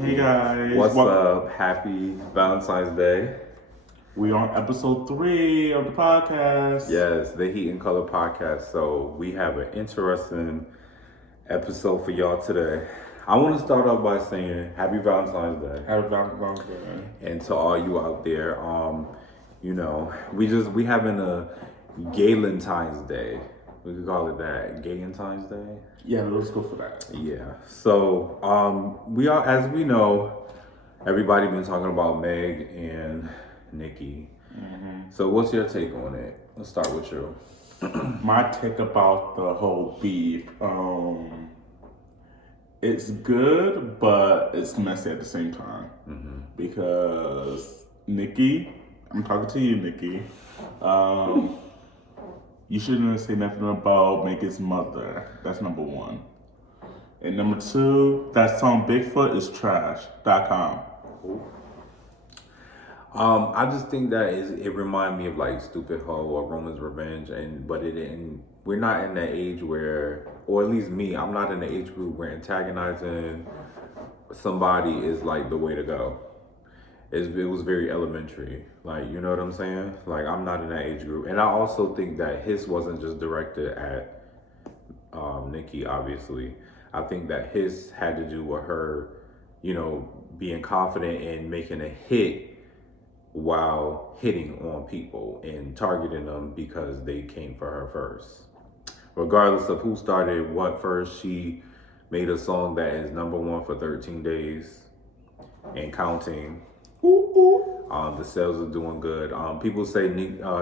Hey guys, What's up? Happy Valentine's Day. We on episode 3 of the podcast. Yes, the Heat and Color podcast. So we have an interesting episode for y'all today. I want to start off by saying Happy Valentine's Day. Happy Valentine's Day. And to all you out there, we having a Galentine's Day. We could call it that, Galentine's Day. Yeah, let's go for that. Yeah. So we are, as we know, everybody been talking about Meg and Nicki. Mm-hmm. So what's your take on it? Let's start with you. My take about the whole beef. It's good, but it's messy at the same time. Mm-hmm. Because Nicki, I'm talking to you, Nicki. You shouldn't say nothing about Megan's mother. That's number one. And number two, that song Bigfoot is trash.com. I just think that it reminds me of like Stupid Hoe or Roman's Revenge, but it didn't. We're not in that age where, or at least me, I'm not in the age group where antagonizing somebody is like the way to go. It was very elementary, like, you know what I'm saying? Like, I'm not in that age group, and I also think that his wasn't just directed at Nicki. Obviously, I think that his had to do with her, being confident in making a hit while hitting on people and targeting them because they came for her first. Regardless of who started what first, she made a song that is number one for 13 days and counting. The sales are doing good. People say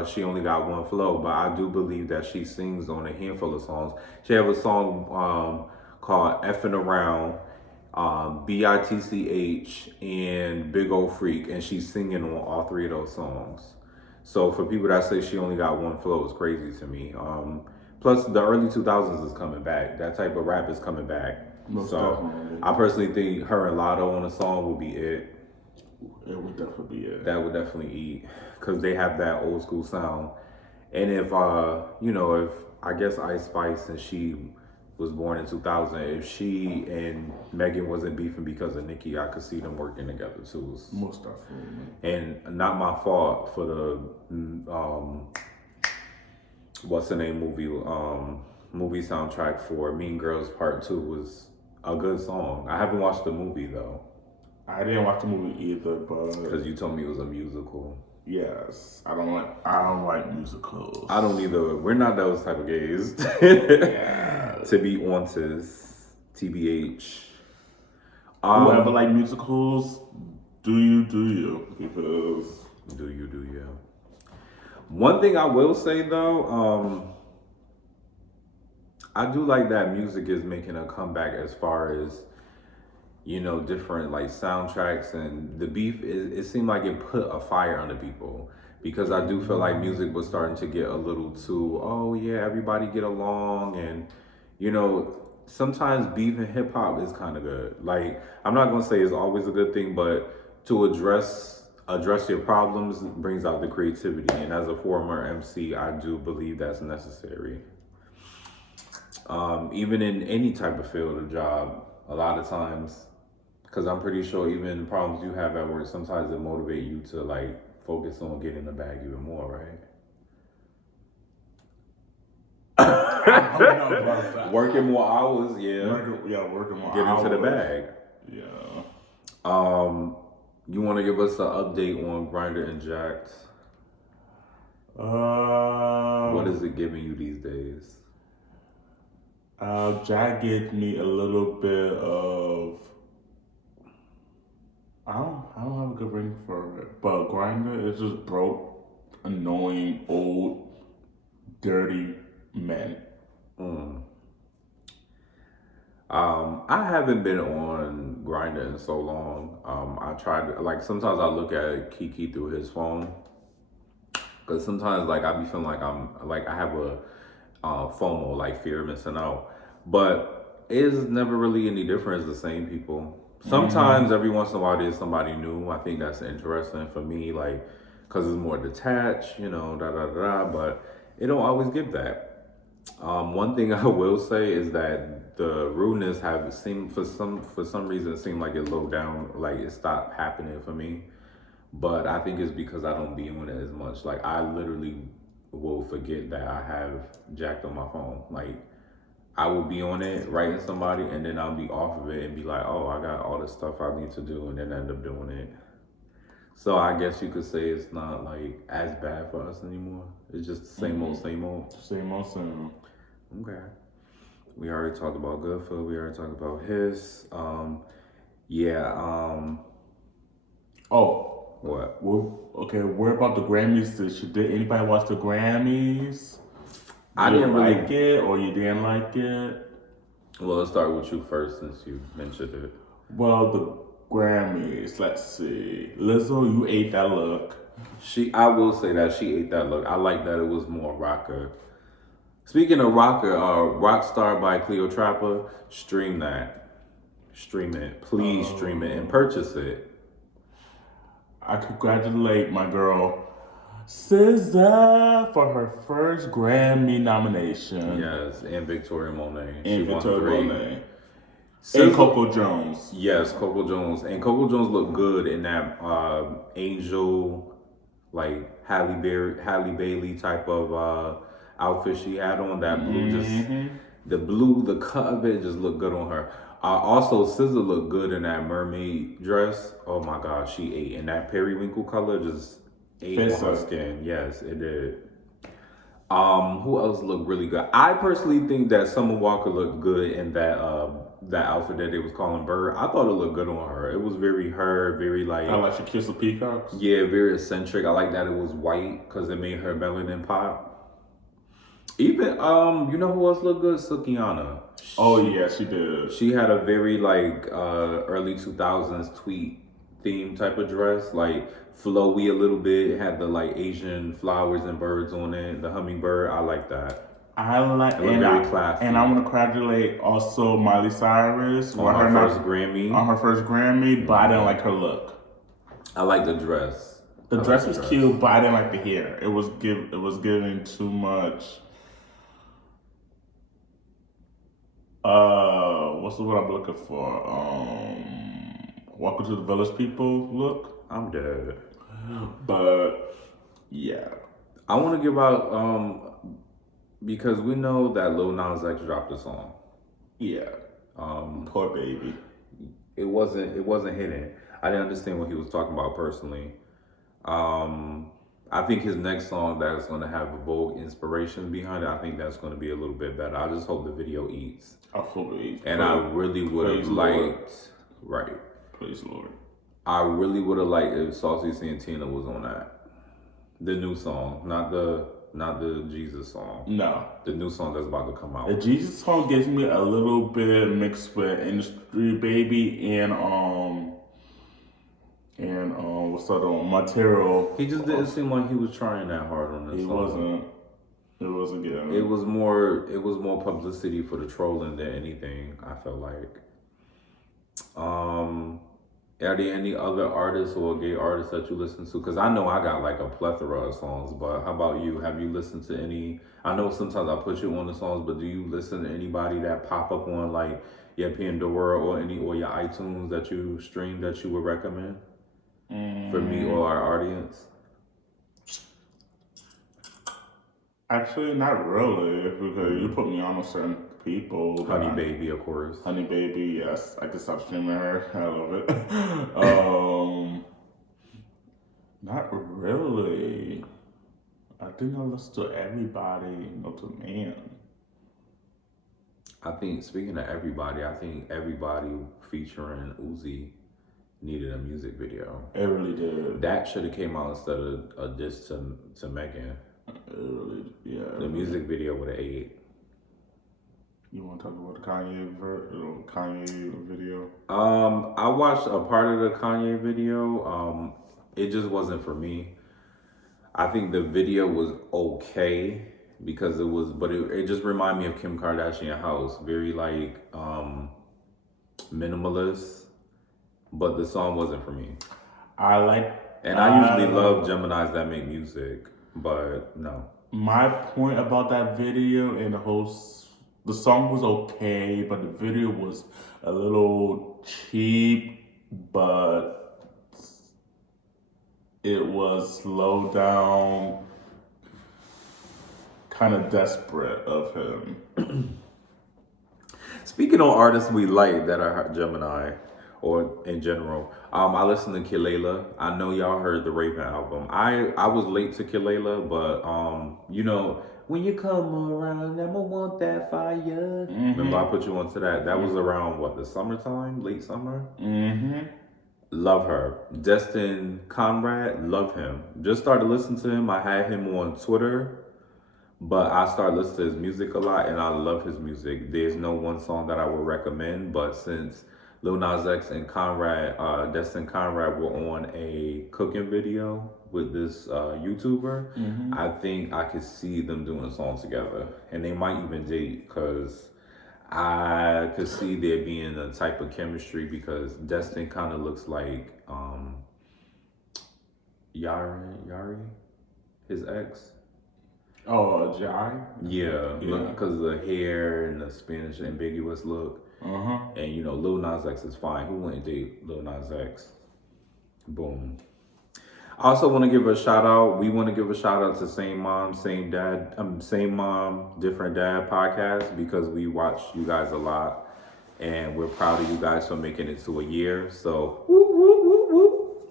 she only got one flow, but I do believe that she sings on a handful of songs. She have a song called Effing Around, BITCH, and Big Ol' Freak, and she's singing on all three of those songs. So for people that say she only got one flow, it's crazy to me. Plus, the early 2000s is coming back. That type of rap is coming back. Most so definitely. I personally think her and Lotto on a song will be it. It would definitely be it. That would definitely eat, because they have that old school sound. And if I guess Ice Spice, and she was born in 2000, if she and Megan wasn't beefing because of Nicki, I could see them working together too. Most definitely. And not my fault for the what's the name movie soundtrack for Mean Girls Part 2 was a good song. I haven't watched the movie though. I didn't watch the movie either, but because you told me it was a musical. Yes, I don't like musicals. I don't either. We're not those type of gays. Yeah. To be honest, TBH. Whoever like musicals, do you? Because do you? One thing I will say though, I do like that music is making a comeback as far as, different like soundtracks, and the beef it seemed like it put a fire under people, because I do feel like music was starting to get a little too, oh yeah, everybody get along, and sometimes beef in hip hop is kind of good. Like, I'm not gonna say it's always a good thing, but to address your problems brings out the creativity, and as a former MC, I do believe that's necessary. Even in any type of field or job, a lot of times, because I'm pretty sure even problems you have at work, sometimes it motivate you to like focus on getting the bag even more, right? I don't know about that. Working more hours, yeah. Working more Get hours. into the bag. Yeah. You want to give us an update on Grindr and Jacked? What is it giving you these days? Jack gave me a little bit of. I don't have a good ring for it, but Grindr is just broke, annoying, old, dirty men. I haven't been on Grindr in so long. I tried, like, sometimes I look at Kiki through his phone, because sometimes like I be feeling like I have a FOMO, like fear of missing out, but it's never really any different. It's the same people. Sometimes every once in a while there's somebody new. I think that's interesting for me, like, because it's more detached, but it don't always give that. One thing I will say is that the rudeness have seemed for some reason it seemed like it slowed down, like it stopped happening for me. But I think it's because I don't be on it as much. Like I literally will forget that I have jacked on my phone. Like I will be on it writing somebody, and then I'll be off of it and be like, oh, I got all this stuff I need to do, and then end up doing it. So I guess you could say it's not like as bad for us anymore. It's just the same old, same old. Same old, same. Okay. We already talked about Goodfoot. We already talked about his. Yeah. Oh. What? Okay, where about the Grammys? Did anybody watch the Grammys? I didn't really like it, or you didn't like it? Well, let's start with you first since you mentioned it. Well, the Grammys, let's see. Lizzo, you ate that look. I will say that she ate that look. I like that it was more rocker. Speaking of rocker, Rockstar by Cleo Trapper, stream that. Stream it. Please stream it and purchase it. I congratulate my girl SZA for her first Grammy nomination. Yes, and Victoria Monet. And Victoria Monet. SZA, and Coco Jones. Yes, Coco Jones. And Coco Jones looked good in that angel, like Halle Bailey type of outfit she had on. That blue, the cut of it just looked good on her. Also, SZA looked good in that mermaid dress. Oh my God, she ate. And that periwinkle color just ate on her skin. Yes, it did. Who else looked really good? I personally think that Summer Walker looked good in that outfit that they was calling Bird. I thought it looked good on her. It was very like... I like she kissed the peacocks. Yeah, very eccentric. I like that it was white because it made her melanin pop. Even, you know who else looked good? Sukihana. Oh, yeah, she did. She had a very, like, early 2000s tweet theme type of dress. Like, flowy a little bit. It had the, like, Asian flowers and birds on it. The hummingbird. I like that. I like it. Very classy. And I want to congratulate also Miley Cyrus on her first Grammy. On her first Grammy, but I didn't like her look. I like the dress. The dress was cute, but I didn't like the hair. It was giving too much. What's the word I'm looking for? Welcome to the Village people look. I'm dead. But yeah, I want to give out because we know that Lil Nas X dropped a song. Yeah. Poor baby. It wasn't hidden. I didn't understand what he was talking about personally. I think his next song that is going to have a Vogue inspiration behind it, I think that's going to be a little bit better. I just hope the video eats. I hope it eats. And I really would have liked... Right. Praise Lord. I really would have liked if Saucy Santana was on that. The new song, not the Jesus song. No. The new song that's about to come out. The Jesus song gives me a little bit mixed with Industry Baby and what's that on Montero. He just didn't seem like he was trying that hard on this song. It wasn't good. It was more publicity for the trolling than anything, I felt like. Are there any other artists or gay artists that you listen to? Because I know I got like a plethora of songs, but how about you? Have you listened to any? I know sometimes I put you on the songs, but do you listen to anybody that pop up on like your Pandora or your iTunes that you stream that you would recommend for me or our audience? Actually, not really, because you put me on with certain people. Honey Baby, of course. Honey Baby, yes. I can stop streaming her. I love it. Not really. I think I listen to everybody, not to man. I think, speaking of everybody, I think everybody featuring Uzi needed a music video. It really did. That should have came out instead of a diss to Megan. The music video would have ate. You want to talk about the Kanye video? I watched a part of the Kanye video. It just wasn't for me. I think the video was okay because it just reminded me of Kim Kardashian house, very like minimalist. But the song wasn't for me. I usually love Geminis that make music. But no. my point about that video and the song was okay, but the video was a little cheap, but it was low down, kind of desperate of him. Speaking on artists we like that are Gemini, or in general, I listened to Kilela. I know y'all heard the Raven album. I was late to Kilela, but you know, when you come around, I'ma want that fire. Remember I put you onto that. That was around what, the summertime, late summer. Love her. Destin Conrad, love him. Just started listening to him. I had him on Twitter. But I started listening to his music a lot, and I love his music. There's no one song that I would recommend, but since Lil Nas X and Destin Conrad were on a cooking video with this YouTuber, I think I could see them doing a song together. And they might even date, because I could see there being a type of chemistry, because Destin kind of looks like Yari, his ex. Oh, Jai? Yeah, because of the hair and the Spanish ambiguous look. And you know, Lil Nas X is fine. Who wouldn't date Lil Nas X? Boom. I also want to give a shout out. We want to give a shout out to Same Mom, Same Dad, Same Mom, Different Dad podcast, because we watch you guys a lot, and we're proud of you guys for making it to a year. So, whoop, whoop, whoop, whoop.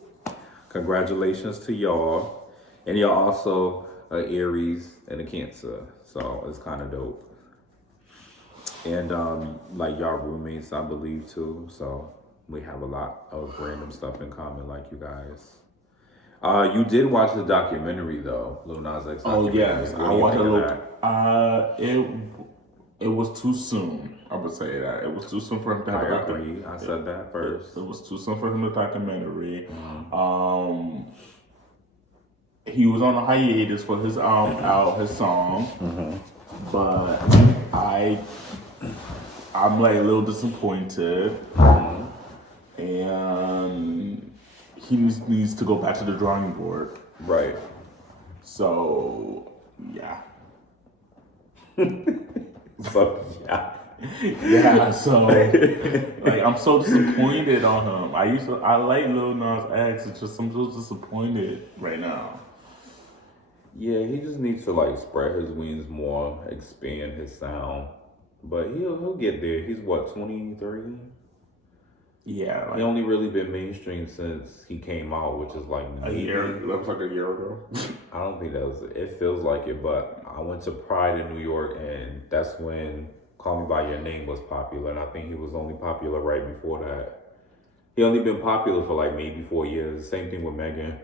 Congratulations to y'all, and y'all also Aries and a Cancer, so it's kind of dope. And like y'all roommates, I believe too, so we have a lot of random stuff in common, like you guys. You did watch the documentary though, Lil Nas X. Oh yes, I watched it. It was too soon. I would say that it was too soon for him to have I agree. I said that first. It was too soon for him to documentary. He was on a hiatus for his his song, but I'm like a little disappointed, and he needs to go back to the drawing board. Right. So yeah. So yeah. Yeah, so like I'm so disappointed on him. I like Lil Nas X. It's just I'm so disappointed right now. Yeah, he just needs to like spread his wings more, expand his sound. But he'll get there. He's what, 23? Yeah, like he only really been mainstream since he came out, which is like a year. That was like a year ago. I don't think that was. It feels like it, but I went to Pride in New York, and that's when Call Me by Your Name was popular, and I think he was only popular right before that. He only been popular for like maybe 4 years. Same thing with Megan.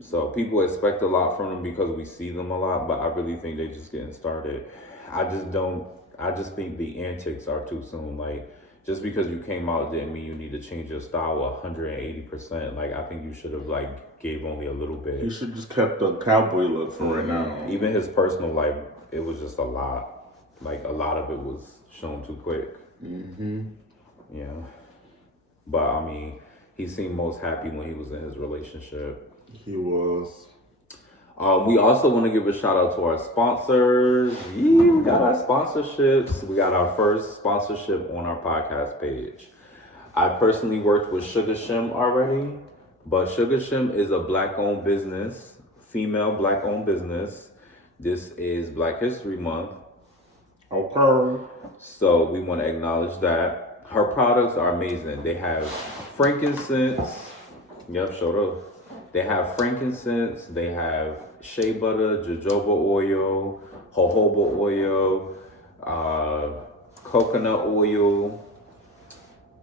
So people expect a lot from them because we see them a lot, but I really think they're just getting started. I just think the antics are too soon. Like, just because you came out didn't mean you need to change your style 180%. Like, I think you should have like gave only a little bit. You should just kept the cowboy look for right now. Even his personal life, it was just a lot. Like, a lot of it was shown too quick. Yeah. But I mean, he seemed most happy when he was in his relationship. He was. We also want to give a shout out to our sponsors. Yeah, we got our sponsorships. We got our first sponsorship on our podcast page. I personally worked with Shugashim already, but Shugashim is a Black-owned business, female Black-owned business. This is Black History Month. Okay. So we want to acknowledge that. Her products are amazing. They have frankincense. Yep, showed up. They have frankincense, they have shea butter, jojoba oil, jojoba oil, coconut oil.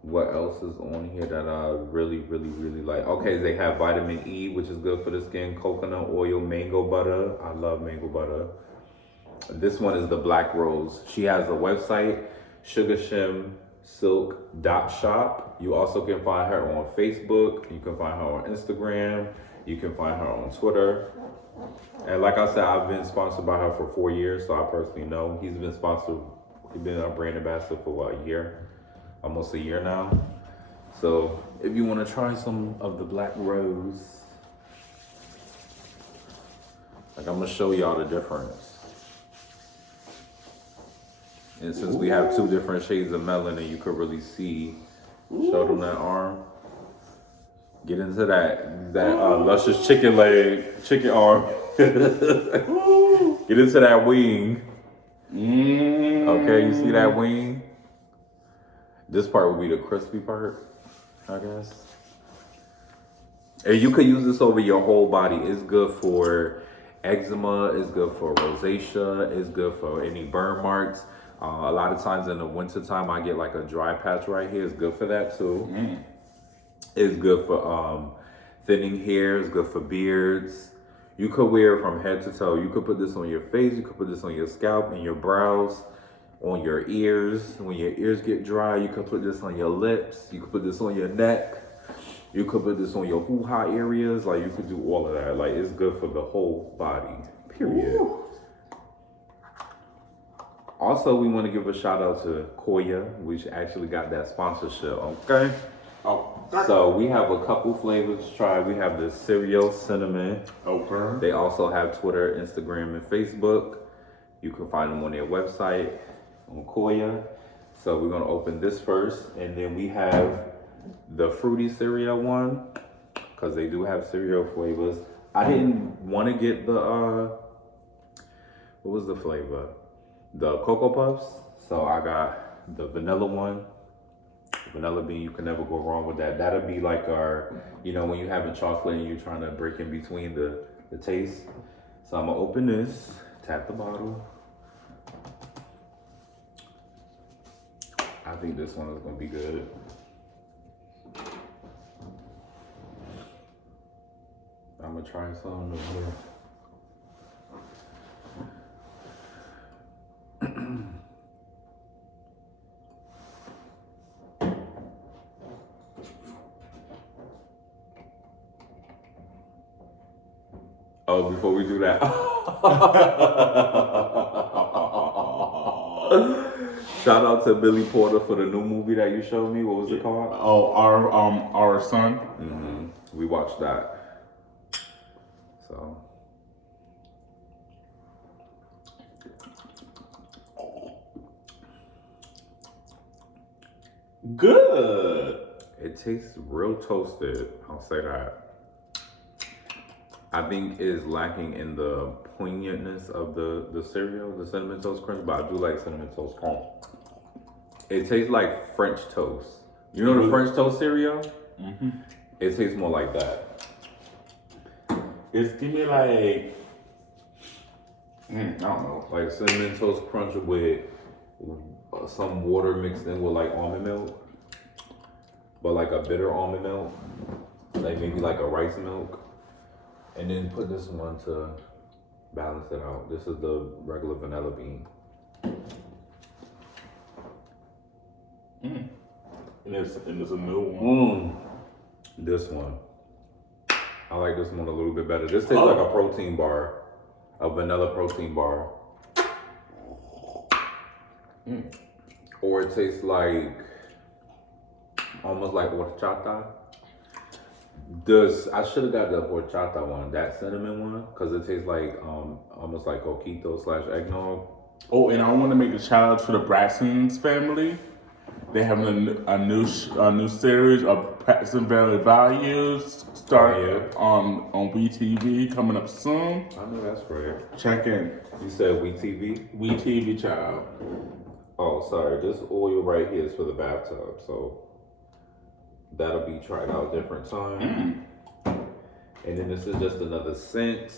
What else is on here that I really, really, really like? Okay, they have vitamin E, which is good for the skin, coconut oil, mango butter. I love mango butter. This one is the Black Rose. She has a website, shugashimsilk.shop. You also can find her on Facebook. You can find her on Instagram. You can find her on Twitter. And like I said, I've been sponsored by her for 4 years, so I personally know. He's been a brand ambassador for what, a year? Almost a year now. So if you want to try some of the Black Rose, Like, I'm gonna show y'all the difference. And since we have 2 different shades of melanin, you could really see. Show them that arm. Get into that luscious chicken arm. Get into that wing. Okay, you see that wing? This part will be the crispy part, I guess. And you could use this over your whole body. It's good for eczema. It's good for rosacea. It's good for any burn marks. A lot of times in the wintertime, I get like a dry patch right here. It's good for that too. It's good for thinning hair. It's good for beards. You could wear it from head to toe. You could put this on your face. You could put this on your scalp and your brows, on your ears. When your ears get dry, you could put this on your lips. You could put this on your neck. You could put this on your hoo-ha areas. Like, you could do all of that. Like, it's good for the whole body, period. Ooh. Also, we want to give a shout out to Koia, which actually got that sponsorship, okay? So we have a couple flavors to try. We have the cereal cinnamon. Okay. They also have Twitter, Instagram, and Facebook. You can find them on their website on Koia. So we're gonna open this first, and then we have the fruity cereal one, because they do have cereal flavors. I didn't want to get the what was the flavor? The Cocoa Puffs. So I got the vanilla one. Vanilla bean, you can never go wrong with that. That'll be like our, when you're having chocolate and you're trying to break in between the taste. So I'm gonna open this, tap the bottle. I think this one is gonna be good. I'm gonna try some over here. Oh, before we do that. Shout out to Billy Porter for the new movie that you showed me. What was it called? Oh, our son. Mm-hmm. We watched that. So. Good. It tastes real toasted. I'll say that. I think is lacking in the poignantness of the cereal, the Cinnamon Toast Crunch, but I do like Cinnamon Toast Crunch. It tastes like French toast. You know the French toast cereal? Mm-hmm. It tastes more like that. It's give me like, I don't know. Like Cinnamon Toast Crunch with some water mixed in with like almond milk. But like a bitter almond milk. Like maybe like a rice milk. And then put this one to balance it out. This is the regular vanilla bean. And there's a new one. This one. I like this one a little bit better. This tastes like a protein bar. A vanilla protein bar. Or it tastes like, almost like horchata. I should have got the horchata one, that cinnamon one, because it tastes like almost like coquito / eggnog. Oh, and I want to make a shout out to the Braxton's family. They have a new series of Braxton Valley Values starting on WeTV coming up soon. I know that's right. Check in. You said WeTV? WeTV, child. Oh, sorry. This oil right here is for the bathtub, so that'll be tried out different time. And then this is just another scent.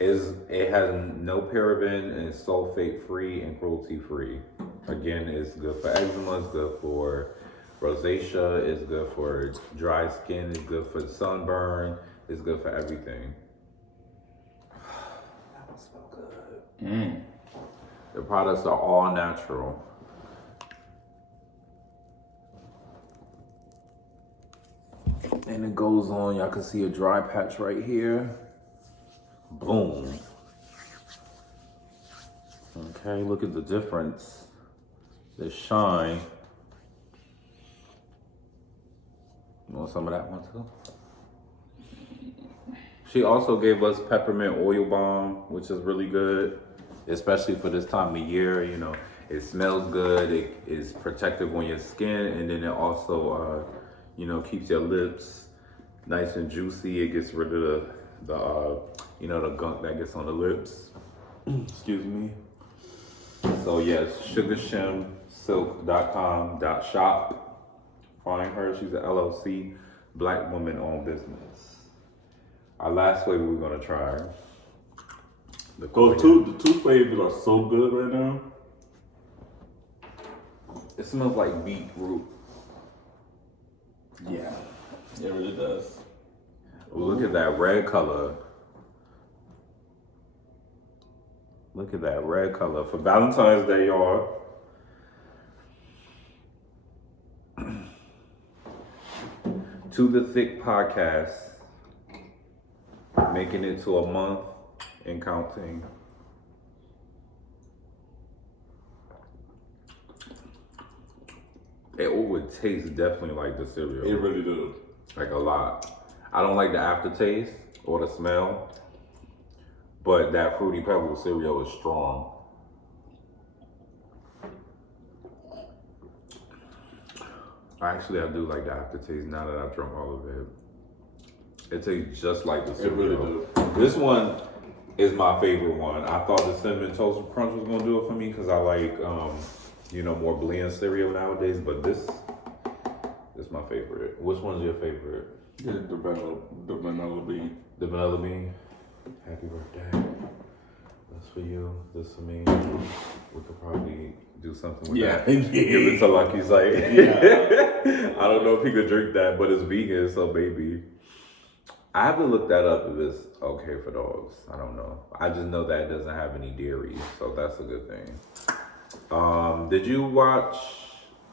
It has no paraben and it's sulfate free and cruelty free. Again, it's good for eczema, it's good for rosacea, it's good for dry skin, it's good for sunburn, it's good for everything. That one smells good. The products are all natural. And it goes on, y'all can see a dry patch right here. Boom. Okay, look at the difference. The shine. You want some of that one too? She also gave us peppermint oil balm, which is really good, especially for this time of year. You know, it smells good. It is protective on your skin, and then it also, keeps your lips nice and juicy. It gets rid of the gunk that gets on the lips. Excuse me. So yes, shugashimsilk.com.shop. Find her. She's an LLC, black woman owned business. Our last flavor we're gonna try. The two flavors are so good right now. It smells like beetroot. Yeah, it really does. Look at that red color. Look at that red color for Valentine's Day, y'all. To the Thick podcast, making it to a month and counting. It would taste definitely like the cereal. It really do. Like a lot. I don't like the aftertaste or the smell, but that Fruity Pebble cereal is strong. Actually, I do like the aftertaste now that I've drunk all of it. It tastes just like the cereal. It really do. This one is my favorite one. I thought the Cinnamon Toast Crunch was gonna do it for me because I like, more bland cereal nowadays. But this is my favorite. Which one's your favorite? Yeah, the vanilla bean. The vanilla bean. Happy birthday. That's for you. This for me. We could probably do something with that. Give it to Lucky's like. I don't know if he could drink that, but it's vegan, so maybe. I have to look that up if it's okay for dogs. I don't know. I just know that it doesn't have any dairy, so that's a good thing. Did you watch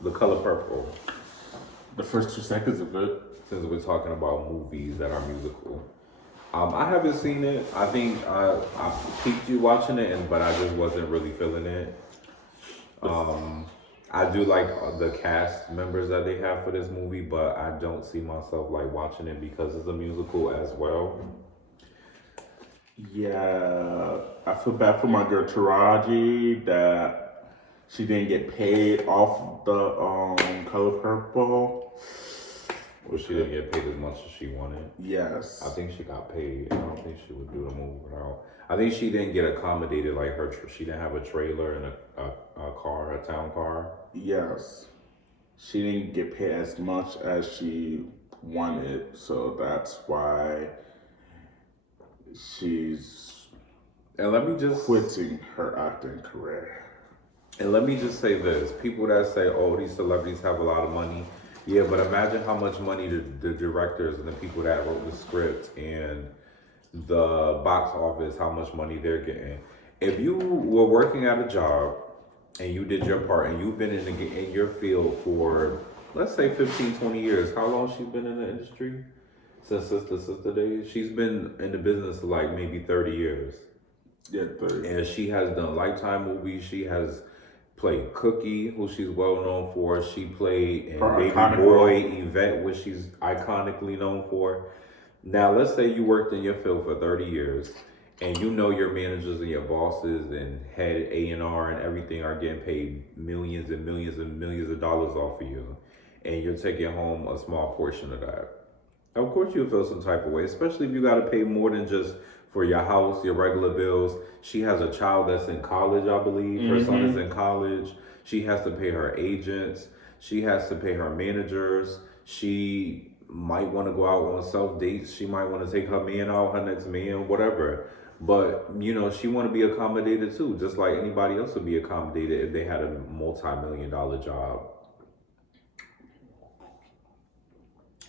The Color Purple? The first 2 seconds of it. Since we're talking about movies that are musical. I haven't seen it. I think I peeped you watching it, but I just wasn't really feeling it. I do like the cast members that they have for this movie, but I don't see myself like watching it because it's a musical as well. Yeah, I feel bad for my girl Taraji that she didn't get paid off the Color Purple. Well, she didn't get paid as much as she wanted. Yes. I think she got paid. I don't think she would do the movie without. I think she didn't get accommodated like her. She didn't have a trailer and a car, a town car. Yes. She didn't get paid as much as she wanted, so that's why she's And let me just quitting her acting career. And let me just say this: people that say, "Oh, these celebrities have a lot of money," yeah, but imagine how much money the directors and the people that wrote the script and the box office, how much money they're getting. If you were working at a job and you did your part and you've been in your field for, let's say, 15, 20 years, how long she's been in the industry? Since Sister days? She's been in the business like maybe 30 years. Yeah, 30. And she has done Lifetime movies. She has played Cookie, who she's well known for. She played in Baby Boy, Yvette, which she's iconically known for. Now, let's say you worked in your field for 30 years, and you know your managers and your bosses and head A&R and everything are getting paid millions and millions and millions of dollars off of you, and you're taking home a small portion of that. Of course you'll feel some type of way, especially if you got to pay more than just for your house, your regular bills. She has a child that's in college, I believe. Her son is in college. She has to pay her agents. She has to pay her managers. She might want to go out on self dates. She might want to take her man out, her next man, whatever. But, she want to be accommodated too, just like anybody else would be accommodated if they had a multi-million-dollar job.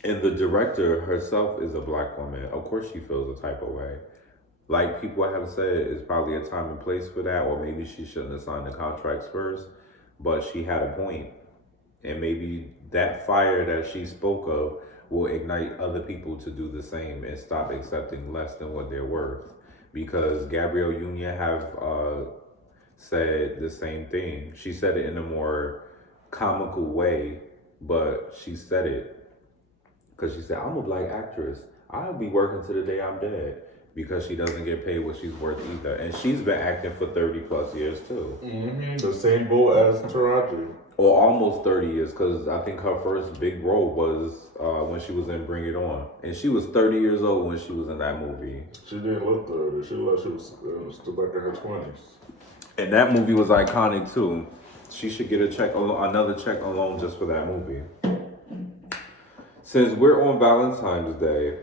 And the director herself is a black woman. Of course she feels a type of way. Like people have said, it's probably a time and place for that, or maybe she shouldn't have signed the contracts first, but she had a point. And maybe that fire that she spoke of will ignite other people to do the same and stop accepting less than what they're worth. Because Gabrielle Union have said the same thing. She said it in a more comical way, but she said it. Because she said, I'm a black actress. I'll be working to the day I'm dead because she doesn't get paid what she's worth either. And she's been acting for 30 plus years too. The same boat as Taraji. Or almost 30 years because I think her first big role was when she was in Bring It On. And she was 30 years old when she was in that movie. She didn't look 30. She looked like she was still back in her 20s. And that movie was iconic too. She should get another check alone just for that movie. Since we're on Valentine's Day,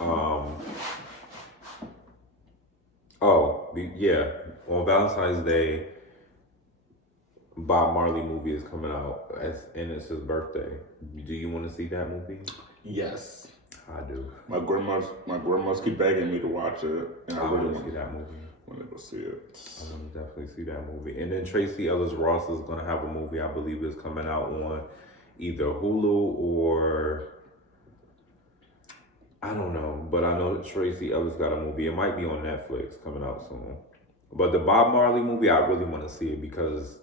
on Valentine's Day, Bob Marley movie is coming out, and it's his birthday. Do you want to see that movie? Yes. I do. My grandma's keep begging me to watch it, and I really want to see that movie. Want to go see it. I want to definitely see that movie. And then Tracy Ellis Ross is going to have a movie, I believe, is coming out on either Hulu or I don't know, but I know Tracy Ellis got a movie. It might be on Netflix coming out soon. But the Bob Marley movie, I really want to see it because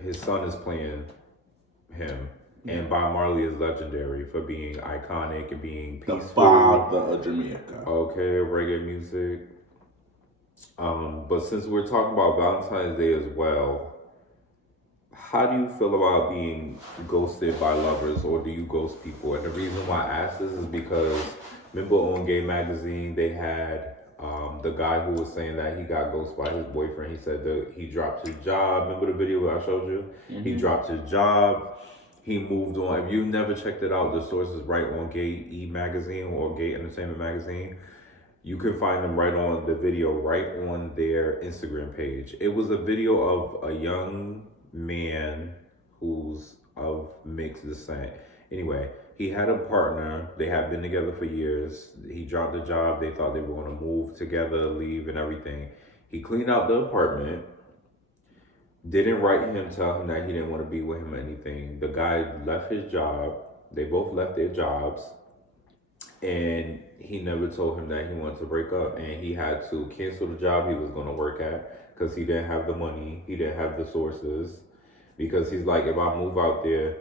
his son is playing him. And Bob Marley is legendary for being iconic and being peaceful. The father of Jamaica. Okay, reggae music. But since we're talking about Valentine's Day as well, how do you feel about being ghosted by lovers, or do you ghost people? And the reason why I ask this is because remember on Gay Magazine they had the guy who was saying that he got ghosted by his boyfriend. He said that he dropped his job. Remember the video I showed you? Mm-hmm. He dropped his job. He moved on. If you've never checked it out, the source is right on Gay E Magazine or Gay Entertainment Magazine. You can find them right on the video, right on their Instagram page. It was a video of a young man who's of mixed descent. Anyway, he had a partner. They had been together for years. He dropped the job. They thought they were going to move together, leave and everything. He cleaned out the apartment. Didn't write him, tell him that he didn't want to be with him or anything. The guy left his job. They both left their jobs. And he never told him that he wanted to break up. And he had to cancel the job he was going to work at because he didn't have the money. He didn't have the sources. Because he's like, if I move out there,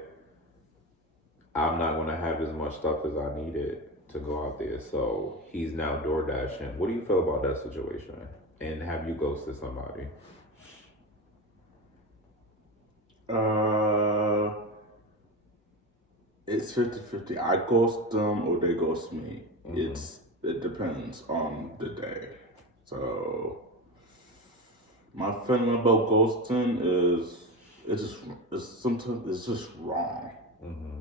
I'm not going to have as much stuff as I needed to go out there. So he's now door dashing. What do you feel about that situation? And have you ghosted somebody? It's 50-50. I ghost them or they ghost me. Mm-hmm. It depends on the day. So my feeling about ghosting is sometimes it's just wrong. Mm-hmm.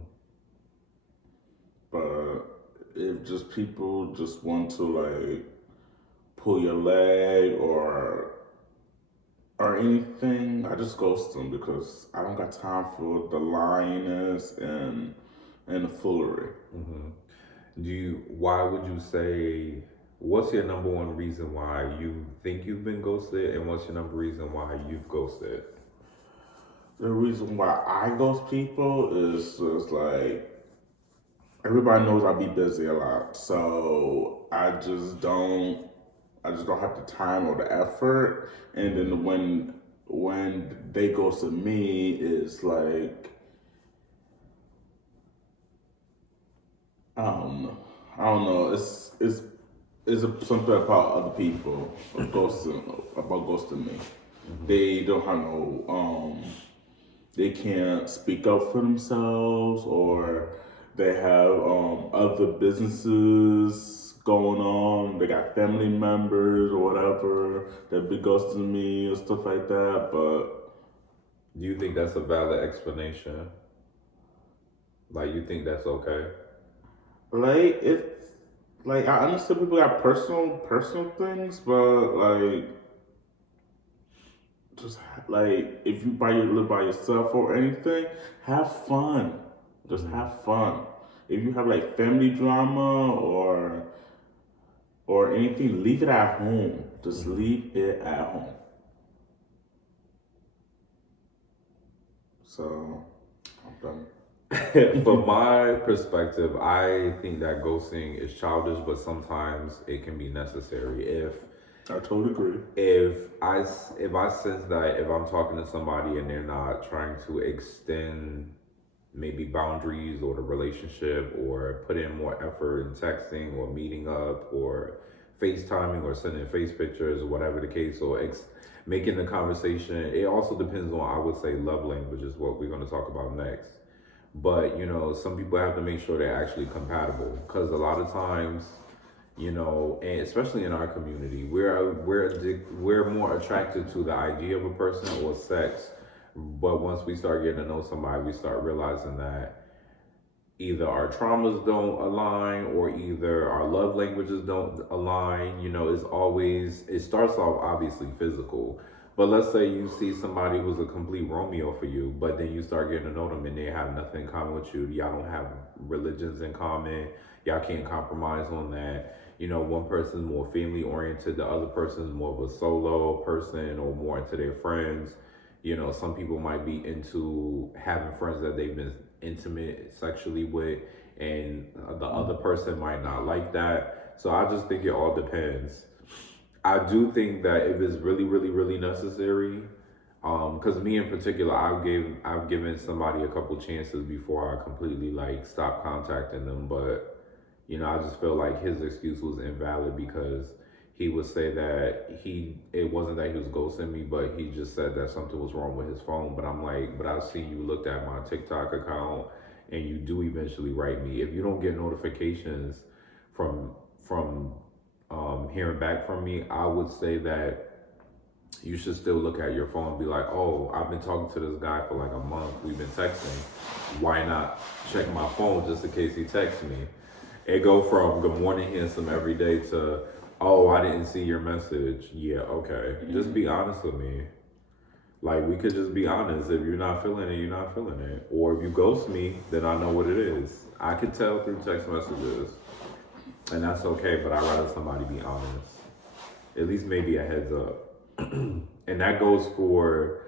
But if just people just want to like pull your leg or anything, I just ghost them because I don't got time for the lyingness and the foolery. Mm-hmm. Why would you say, what's your number one reason why you think you've been ghosted, and what's your number reason why you've ghosted? The reason why I ghost people is just like, everybody knows I be busy a lot, so I just don't have the time or the effort. And then when they ghost me, it's like, I don't know. It's something about other people about ghosting me. Mm-hmm. They don't have no they can't speak up for themselves, or they have other businesses going on. They got family members or whatever that be ghosting me and stuff like that. But do you think that's a valid explanation? Like, you think that's okay? Like, it's like, I understand people got personal things, but like, just like, if you live by yourself or anything, have fun. Just have fun. If you have like family drama or anything, leave it at home. Just leave it at home. So, I'm done. From my perspective, I think that ghosting is childish, but sometimes it can be necessary. I totally agree. If I sense that if I'm talking to somebody and they're not trying to extend maybe boundaries or the relationship, or put in more effort in texting or meeting up or FaceTiming or sending face pictures or whatever the case, or making the conversation. It also depends on, I would say, love language is what we're going to talk about next. But some people have to make sure they're actually compatible, because a lot of times, and especially in our community, we're more attracted to the idea of a person or sex. But once we start getting to know somebody, we start realizing that either our traumas don't align or either our love languages don't align. It starts off obviously physical. But let's say you see somebody who's a complete Romeo for you, but then you start getting to know them and they have nothing in common with you. Y'all don't have religions in common. Y'all can't compromise on that. One person's more family oriented, the other person's more of a solo person or more into their friends. Some people might be into having friends that they've been intimate sexually with, and the other person might not like that. So I just think it all depends. I do think that if it's really, really, really necessary, because me in particular, I've given somebody a couple chances before I completely like stopped contacting them, but I just feel like his excuse was invalid, because he would say that it wasn't that he was ghosting me, but he just said that something was wrong with his phone. But I'm like, but I've seen you looked at my TikTok account and you do eventually write me. If you don't get notifications from hearing back from me, I would say that you should still look at your phone and be like, oh, I've been talking to this guy for like a month. We've been texting. Why not check my phone just in case he texts me? It go from good morning handsome every day to, oh, I didn't see your message. Yeah, okay. Just be honest with me. Like, we could just be honest. If you're not feeling it, you're not feeling it. Or if you ghost me, then I know what it is. I can tell through text messages. And that's okay, but I'd rather somebody be honest. At least maybe a heads up. And that goes for,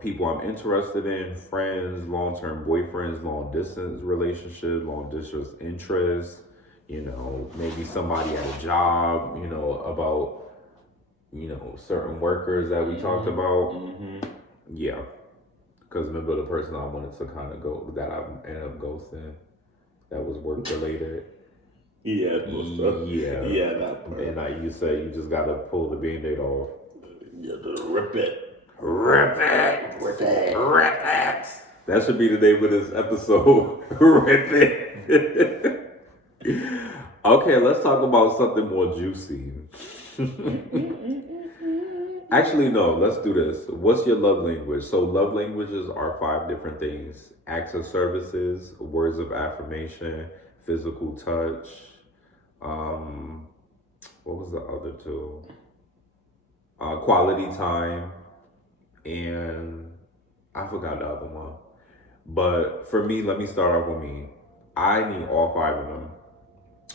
people I'm interested in, friends, long-term boyfriends, long-distance relationships, long-distance interests, maybe somebody at a job, about, certain workers that we talked about. Mm-hmm. Yeah. Because remember the person I wanted to kind of go, that I ended up ghosting, that was work-related. Yeah. Yeah. That part. And you say you just got to pull the Band-Aid off. You have to rip it. Rip it! Rip it! Rip it! That should be the name of this episode. Rip it! Okay, let's talk about something more juicy. Actually, no, let's do this. What's your love language? So love languages are 5 different things. Acts of services, words of affirmation, physical touch. What was the other 2? Quality time, and I forgot the other one. But for me, let me start off with me. I need all 5 of them,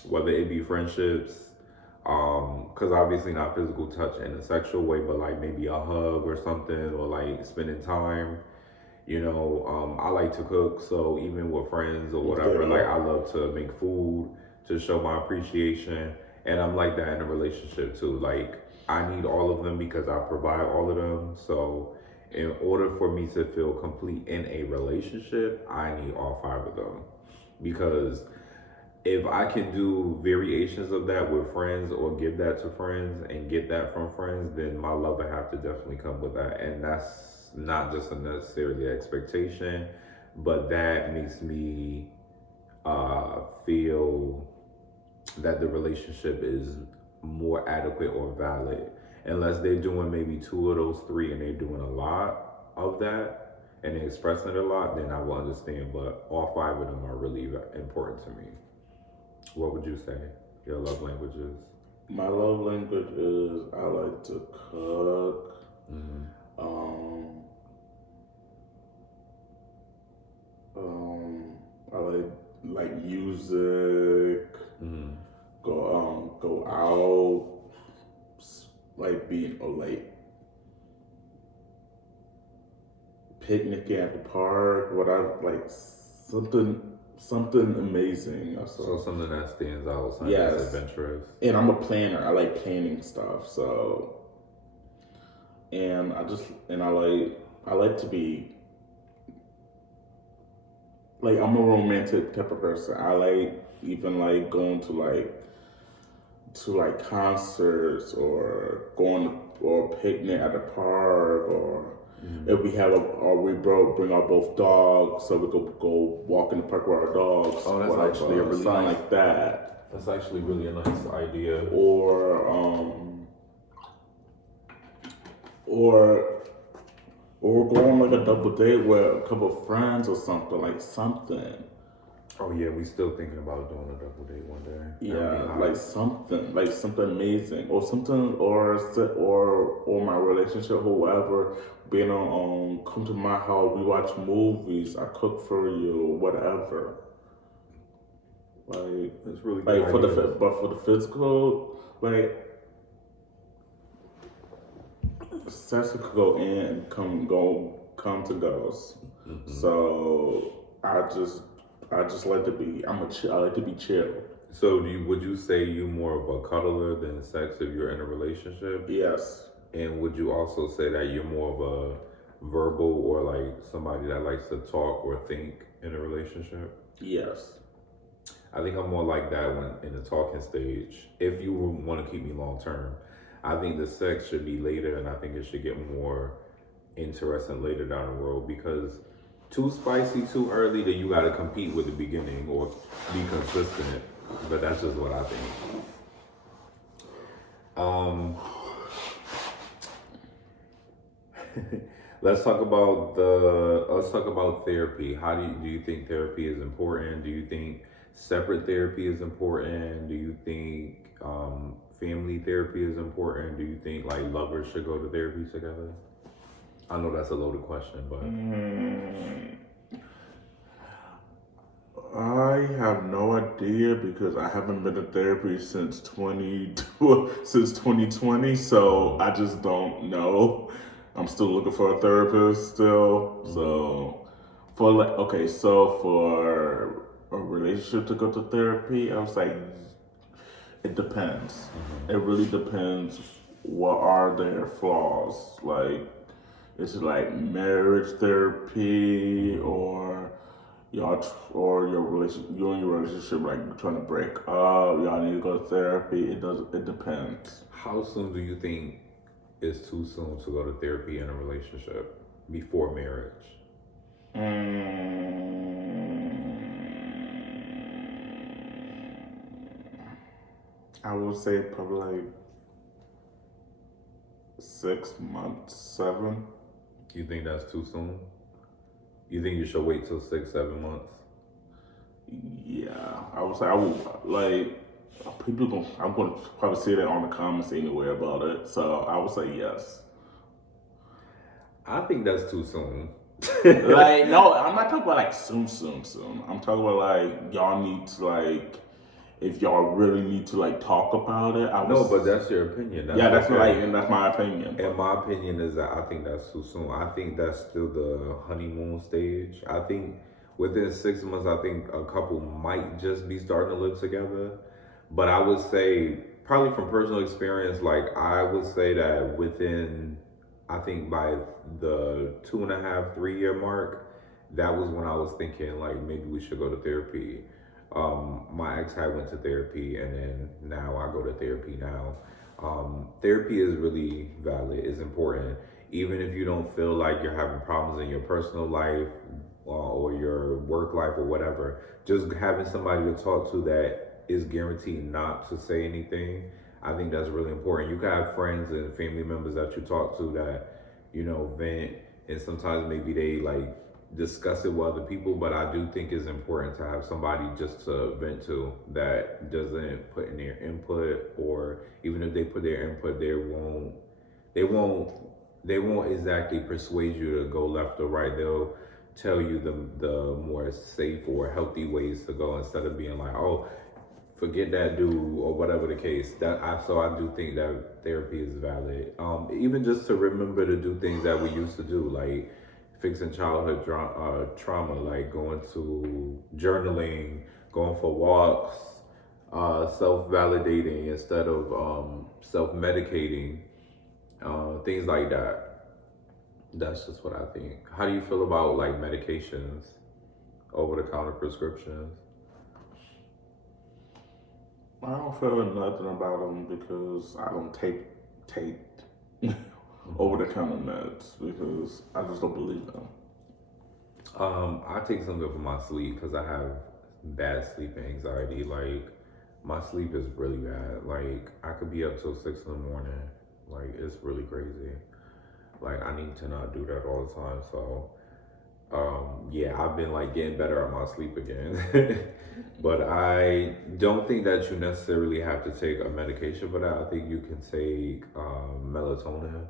whether it be friendships, because obviously not physical touch in a sexual way, but like maybe a hug or something, or like spending time. I like to cook, so even with friends or whatever, like I love to make food to show my appreciation, and I'm like that in a relationship too. Like, I need all of them because I provide all of them. So in order for me to feel complete in a relationship, I need all 5 of them. Because if I can do variations of that with friends or give that to friends and get that from friends, then my love would have to definitely come with that. And that's not just a necessarily expectation, but that makes me feel that the relationship is more adequate or valid. Unless they're doing maybe 2 of those 3 and they're doing a lot of that and they're expressing it a lot, then I will understand. But all 5 of them are really important to me. What would you say your love languages? My love language is I like to cook. I like music. Go out, like being picnicking at the park. Whatever, like something amazing. So something that stands out, something yes, that's adventurous. And I'm a planner. I like planning stuff. So, and I like to be like I'm a romantic type of person. I like even like going to like concerts or going or picnic at the park or if we have a or we bring our both dogs so we could go walk in the park with our dogs. Oh, that's or actually a really something nice. like that. That's actually really a nice idea. Or or go on like a double date with a couple of friends or something like something. Oh yeah, we still thinking about doing a double date one day. Yeah, like something amazing, or something, or my relationship, whoever, being on, come to my house, we watch movies, I cook for you, whatever. Like That's really like good for idea. but for the physical, like sex could go in and come to goes. So I just like to be I like to be chill. So would you say you more of a cuddler than sex if you're in a relationship? Yes. And would you also say that you're more of a verbal or like somebody that likes to talk or think in a relationship? Yes. I think I'm more like that when in the talking stage. If you want to keep me long term, I think the sex should be later, and I think it should get more interesting later down the road because too spicy too early, then you got to compete with the beginning or be consistent. But that's just what I think. Um, let's talk about therapy. How do you think therapy is important? Do you think separate therapy is important? Do you think family therapy is important? Do you think like lovers should go to therapy together? I know that's a loaded question, but I have no idea because I haven't been to therapy since 2020, so I just don't know. I'm still looking for a therapist still. So for a relationship to go to therapy, I was like it depends. It really depends what are their flaws. Like is it like marriage therapy or you and your relationship like trying to break up, y'all need to go to therapy. It depends. how soon do you think is too soon to go to therapy in a relationship before marriage? I would say probably like 6 months, 7. You think that's too soon? You think you should wait till 6, 7 months? Yeah, I would say I would like people. I'm gonna probably see that on the comments anywhere about it. So I would say yes. I think that's too soon. Like no, I'm not talking about like soon. I'm talking about like y'all need to like if y'all really need to like talk about it. No, but that's your opinion. That's okay. and that's my opinion. And my opinion is that I think that's too soon. I think that's still the honeymoon stage. I think within 6 months, I think a couple might just be starting to live together. But I would say, probably from personal experience, like I would say that within, I think by the 2.5, 3 year mark, that was when I was thinking like maybe we should go to therapy. My ex had went to therapy, and then now I go to therapy now. Therapy is really valid. It's important, even if you don't feel like you're having problems in your personal life or your work life or whatever. Just having somebody to talk to that is guaranteed not to say anything. I think that's really important. You can have friends and family members that you talk to that vent, and sometimes maybe they like discuss it with other people, but I do think it's important to have somebody just to vent to that doesn't put in their input, or even if they put their input, they won't exactly persuade you to go left or right. They'll tell you the more safe or healthy ways to go instead of being like, oh, forget that dude or whatever the case. So I do think that therapy is valid. Even just to remember to do things that we used to do, like fixing childhood trauma, like going to journaling, going for walks, self-validating instead of self-medicating, things like that. That's just what I think. How do you feel about like medications over-the-counter prescriptions? I don't feel nothing about them because I don't take over-the-counter meds because I just don't believe them. I take something for my sleep because I have bad sleep anxiety. Like, my sleep is really bad. Like, I could be up till 6 in the morning. Like, it's really crazy. Like, I need to not do that all the time. So, yeah, I've been like getting better at my sleep again. But I don't think that you necessarily have to take a medication for that. I think you can take melatonin,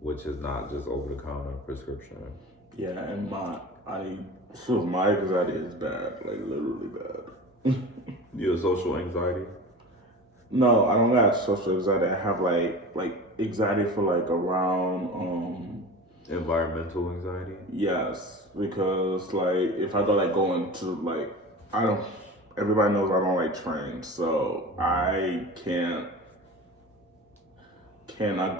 which is not just over-the-counter prescription. Yeah, and my anxiety is bad, like literally bad. You have social anxiety? No, I don't got social anxiety. I have like anxiety for like around Environmental anxiety? yes, because like if I go into like I don't everybody knows I don't like trains, so I cannot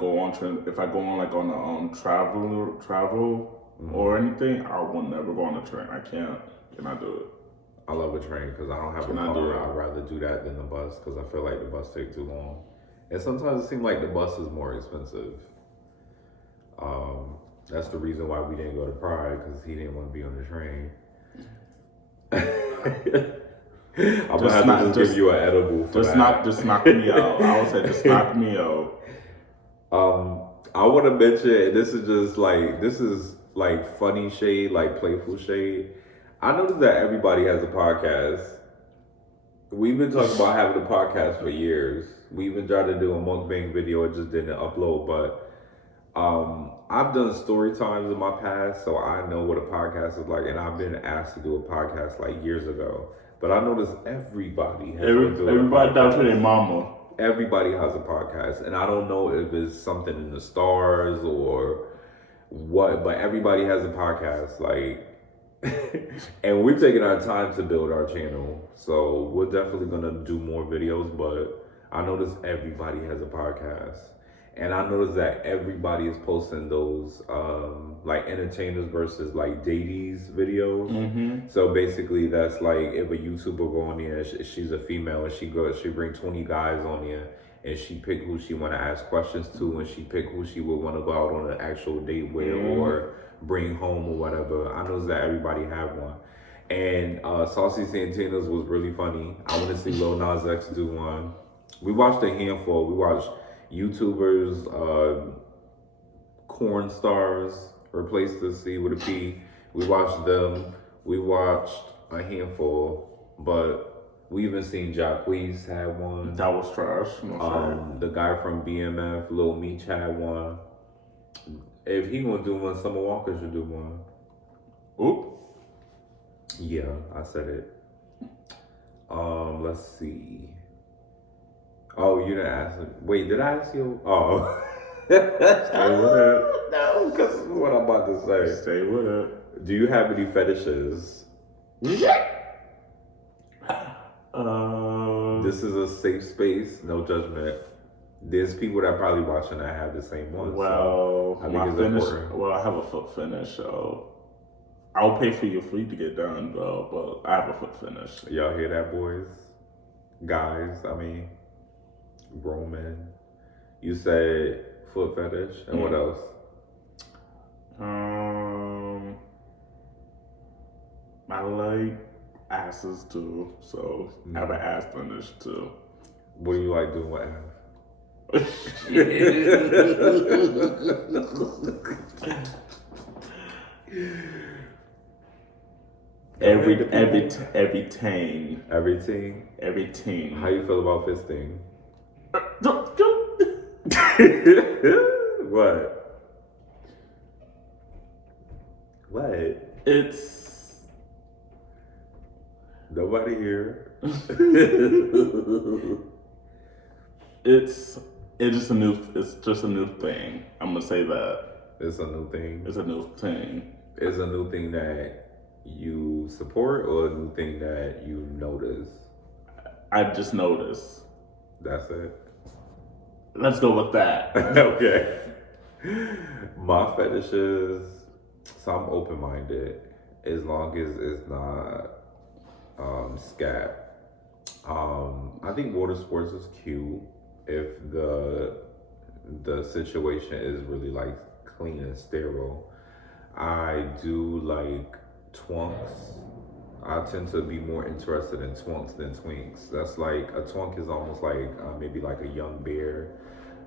go on train. If I go on like on a travel or anything, I will never go on a train. I cannot do it. I love a train because I don't have a car. I'd rather do that than the bus because I feel like the bus takes too long. And sometimes it seems like the bus is more expensive. That's the reason why we didn't go to Pride because he didn't want to be on the train. I'm gonna have to give you an edible for that. Just knock me out. I would say just knock me out. I want to mention this is like funny shade, like playful shade. I noticed that everybody has a podcast. We've been talking about having a podcast for years. We even tried to do a mukbang video, it just didn't upload. But I've done story times in my past, so I know what a podcast is like, and I've been asked to do a podcast like years ago. But I noticed everybody has everybody down to their mama. Everybody has a podcast, and I don't know if it's something in the stars or what, but everybody has a podcast. Like, and we're taking our time to build our channel, so we're definitely gonna do more videos. But I noticed everybody has a podcast, and I noticed that everybody is posting those like entertainers versus like dadies videos. Mm-hmm. So basically, that's like if a YouTuber go on there, she's a female, and she bring 20 guys on there, and she pick who she want to ask questions to, and she pick who she would want to go out on an actual date with or bring home or whatever. I know that everybody have one. And Saucy Santana's was really funny. I want to see Lil Nas X do one. We watched a handful. We watched YouTubers, corn stars, replace the C with a P. We watched them. We watched a handful, but we even seen Jacquees had one. That was trash. The guy from BMF, Lil Meech had one. If he gonna do one, Summer Walker should do one. Oop. Yeah, I said it. Let's see. Oh, you didn't ask him. Wait, did I ask you? Oh. Stay with it. No, because this is what I'm about to say. Stay with it. Do you have any fetishes? This is a safe space, no judgment. There's people that probably watching that have the same one. Well, so I I have a foot finish, so I'll pay for your fee to get done, though. But I have a foot finish. Y'all hear that, boys? Guys, I mean, grown men. You said foot fetish, and what else? I like asses too, so I have an ass finish too. What do you like doing with ass? Everything. Everything? How you feel about fisting? What? It's nobody here. It's just a new thing. I'm gonna say that. It's a new thing. It's a new thing. It's a new thing that you support or a new thing that you notice? I just noticed. That's it. Let's go with that. Okay. My fetishes, so I'm open-minded. as long as it's not scat. I think water sports is cute if the situation is really like clean and sterile. I do like twunks. I tend to be more interested in twunks than twinks. That's like a twunk is almost like maybe like a young bear,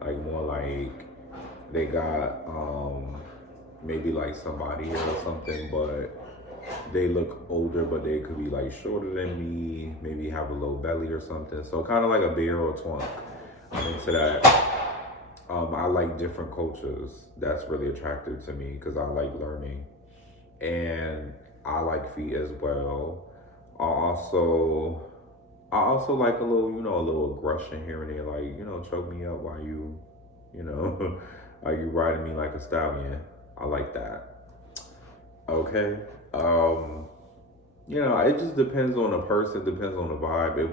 like more like they got maybe like somebody or something, but they look older, but they could be like shorter than me, maybe have a little belly or something. So kind of like a bear or a twunk. I'm into that. I like different cultures. That's really attractive to me because I like learning, and I like feet as well. I also like a little, a little aggression here and there, like choke me up while you know, are you riding me like a stallion? I like that. Okay. It just depends on the person, depends on the vibe. If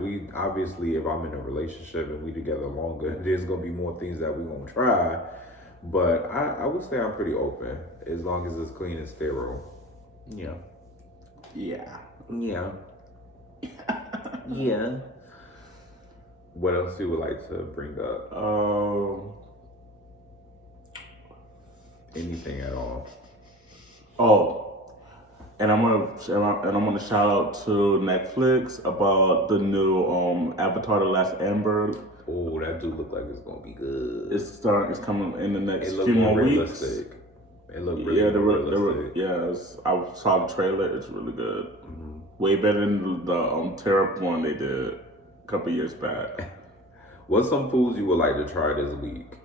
I'm in a relationship and we together longer, there's gonna be more things that we gonna try. But I would say I'm pretty open as long as it's clean and sterile. Yeah. Yeah. Yeah. Yeah. What else you would like to bring up? Anything at all? Oh, and I'm gonna shout out to Netflix about the new Avatar: The Last Ember. Oh, that do look like it's gonna be good. It's coming in the next few more more realistic. weeks. It looked really realistic. I saw the trailer. It's really good. Mm-hmm. Way better than the Terror one they did a couple years back. What's some foods you would like to try this week?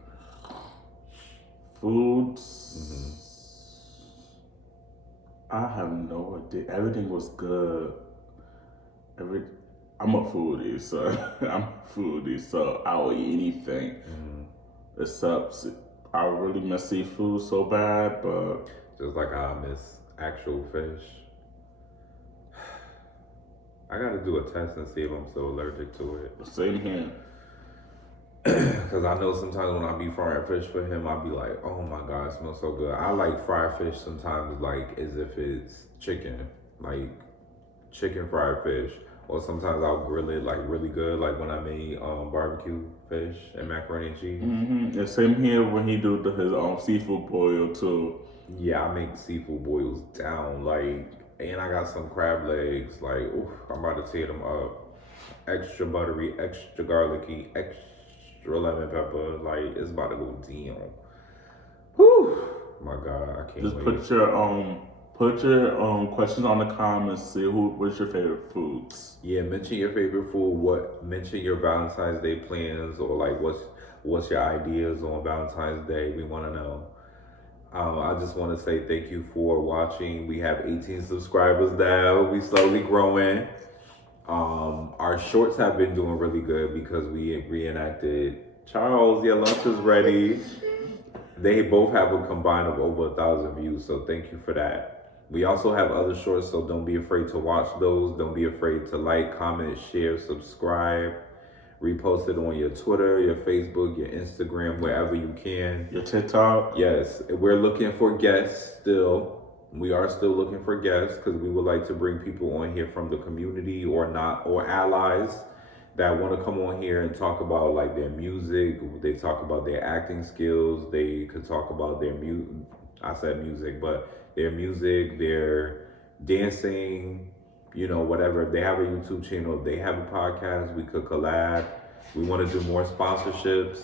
Foods. Mm-hmm. I have no idea. Everything was good. I'm a foodie, so I'll eat anything. Mm-hmm. Except I really miss seafood so bad, but just like I miss actual fish. I gotta do a test and see if I'm still allergic to it. Same here. Because I know sometimes when I be frying fish for him, I'll be like, oh my God, it smells so good. I like fried fish sometimes like as if it's chicken, like chicken fried fish. Or sometimes I'll grill it like really good, like when I made barbecue fish and macaroni and cheese. Mm-hmm. And same here when he do his seafood boil too. Yeah, I make seafood boils down, and I got some crab legs. Like, oof, I'm about to tear them up. Extra buttery, extra garlicky, extra lemon pepper. Like, it's about to go down. Whew, my God, I can't just wait. Put your questions on the comments. See what's your favorite foods. Yeah, mention your favorite food. Mention your Valentine's Day plans, or like what's your ideas on Valentine's Day. We want to know. I just want to say thank you for watching. We have 18 subscribers now. We slowly growing. Our shorts have been doing really good because we reenacted Charles, your lunch is ready. They both have a combined of over 1,000 views, so thank you for that. We also have other shorts, so don't be afraid to watch those. Don't be afraid to like, comment, share, subscribe. Repost it on your Twitter, your Facebook, your Instagram, wherever you can. Your TikTok. Yes, we're looking for guests still. We are still looking for guests because we would like to bring people on here from the community or allies that want to come on here and talk about like their music. They talk about their acting skills. They could talk about their their music, their dancing, whatever. If they have a YouTube channel, if they have a podcast, we could collab. We want to do more sponsorships.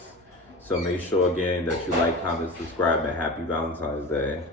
So make sure again that you like, comment, subscribe, and happy Valentine's Day.